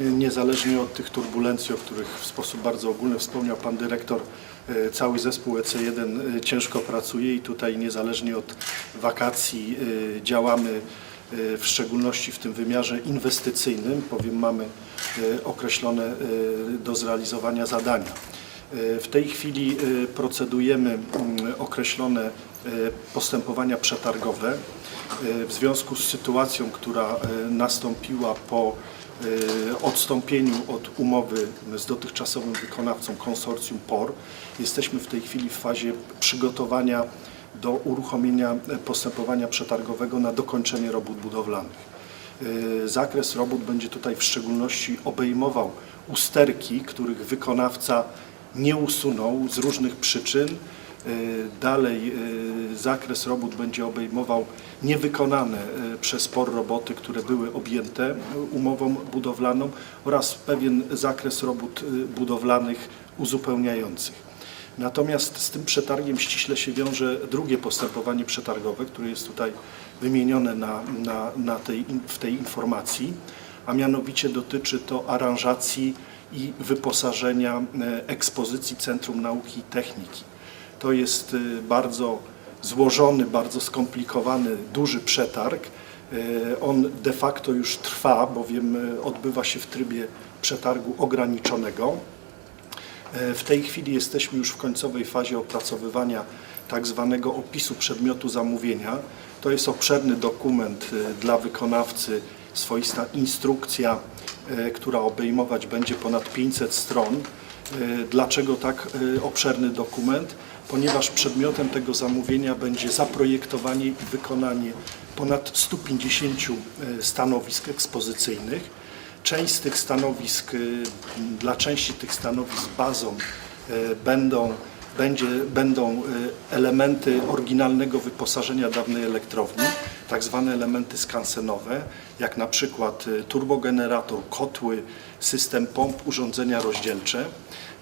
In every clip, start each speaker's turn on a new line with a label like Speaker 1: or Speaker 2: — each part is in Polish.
Speaker 1: Niezależnie od tych turbulencji, o których w sposób bardzo ogólny wspomniał Pan Dyrektor, e, cały zespół EC1 e, ciężko pracuje i tutaj niezależnie od wakacji e, działamy w szczególności w tym wymiarze inwestycyjnym, bowiem mamy określone do zrealizowania zadania. W tej chwili procedujemy określone postępowania przetargowe w związku z sytuacją, która nastąpiła po odstąpieniu od umowy z dotychczasowym wykonawcą konsorcjum POR. Jesteśmy w tej chwili w fazie przygotowania do uruchomienia e, postępowania przetargowego na dokończenie robót budowlanych. E, Zakres robót będzie tutaj w szczególności obejmował usterki, których wykonawca nie usunął z różnych przyczyn. E, Dalej e, zakres robót będzie obejmował niewykonane e, przez POR roboty, które były objęte umową budowlaną oraz pewien zakres robót budowlanych uzupełniających. Natomiast z tym przetargiem ściśle się wiąże drugie postępowanie przetargowe, które jest tutaj wymienione na, na, na tej, w tej informacji, a mianowicie dotyczy to aranżacji i wyposażenia ekspozycji Centrum Nauki i Techniki. To jest e, bardzo złożony, bardzo skomplikowany, duży przetarg. E, On de facto już trwa, bowiem e, odbywa się w trybie przetargu ograniczonego. W tej chwili jesteśmy już w końcowej fazie opracowywania tak zwanego opisu przedmiotu zamówienia. To jest obszerny dokument dla wykonawcy, swoista instrukcja, która obejmować będzie ponad 500 stron. E, Dlaczego tak e, obszerny dokument? Ponieważ przedmiotem tego zamówienia będzie zaprojektowanie i wykonanie ponad 150 e, stanowisk ekspozycyjnych. Część z tych stanowisk, y, dla części tych stanowisk bazą y, będą, będzie, będą y, elementy oryginalnego wyposażenia dawnej elektrowni, tak zwane elementy skansenowe, jak na przykład y, turbogenerator, kotły, system pomp, urządzenia rozdzielcze.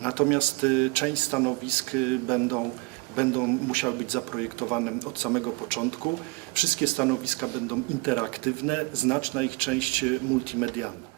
Speaker 1: Natomiast y, część stanowisk będą będą musiały być zaprojektowane od samego początku. Wszystkie stanowiska będą interaktywne, znaczna ich część multimedialna.